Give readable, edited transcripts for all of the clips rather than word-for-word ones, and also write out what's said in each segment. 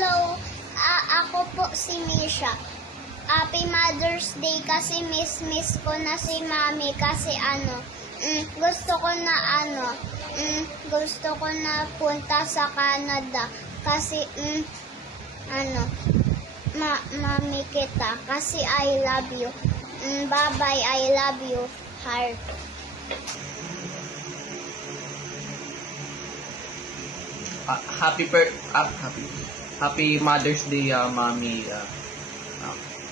Hello, ako po si Misha. Happy Mother's Day kasi miss ko na si Mami kasi gusto ko na punta sa Canada kasi Mami kita kasi I love you. Bye-bye, I love you, heart. Happy Mother's Day, Mami.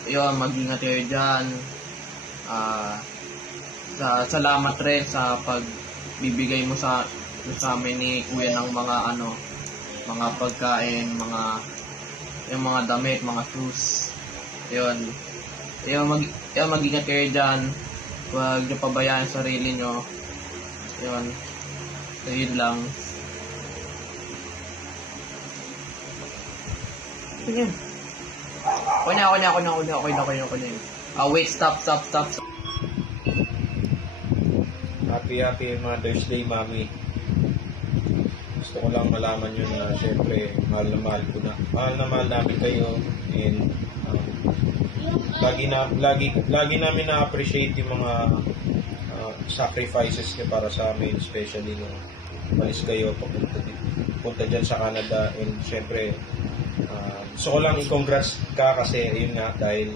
Yun, mag-ingat kayo dyan. Salamat rin sa pagbibigay mo sa amin ni Kuya ng mga pagkain, yung mga damit, mga shoes. Yun, mag-ingat kayo dyan. Huwag niyo pabayaan sa sarili nyo. Yun, lang. Sige. Kunya. Wait, stop. Happy Mother's Day, Mami. Gusto ko lang malaman yun na syempre mahal na mahal namin kayo, and lagi namin na-appreciate yung mga sacrifices niyo para sa amin, especially nung malis kayo punta dyan sa Canada. And syempre gusto ko lang i-congrats ka kasi ayun nga, dahil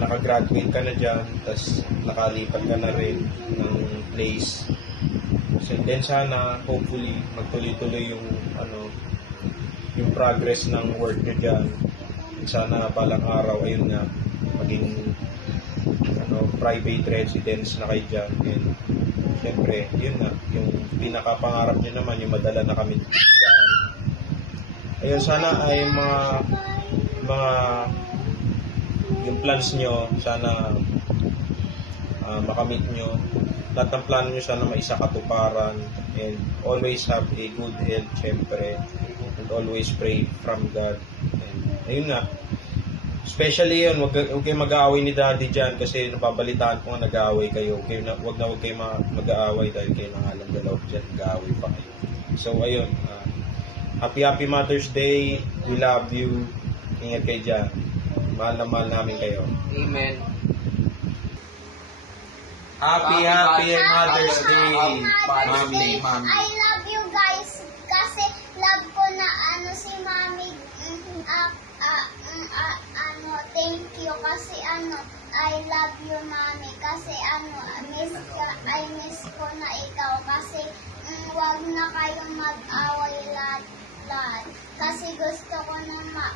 nakagraduate ka na dyan, tas nakalipat ka na rin ng place. So then sana hopefully magtuloy-tuloy yung progress ng work nyo dyan. Sana palang araw ayun nga maging private residence na kayo dyan. And syempre yun nga, yung pinakapangarap nyo naman yung madala na kami dyan. Ayun, sana ay yung plans nyo, sana makamit nyo. Lahat ng plano nyo sana maisakatuparan, and always have a good health, syempre, and always pray from God. And ayun nga, especially yun, huwag kayo mag-aaway ni Daddy dyan kasi napabalitaan ko nga nag-aaway kayo. Huwag kayo mag-aaway dahil kayo na nga lang dalaw dyan, nag-aaway pa kayo. So ayun, Happy Mother's Day. We love you. Ingat kayo dyan. Mahal na mahal namin kayo. Amen. Happy Mother's Day, Mami. I love you guys kasi love ko na si Mami. Thank you kasi I love you, Mami, kasi miss ko na ikaw kasi wag na kayong mag-away lahat. Kasi gusto ko na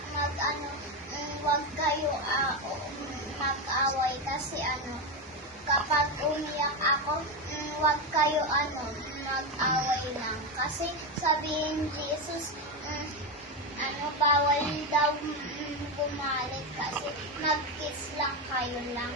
wag kayo mag-away kasi kapag umiyak ako, wag kayo mag-away lang. Kasi sabihin Jesus, bawal daw bumalik kasi mag-kiss lang kayo lang.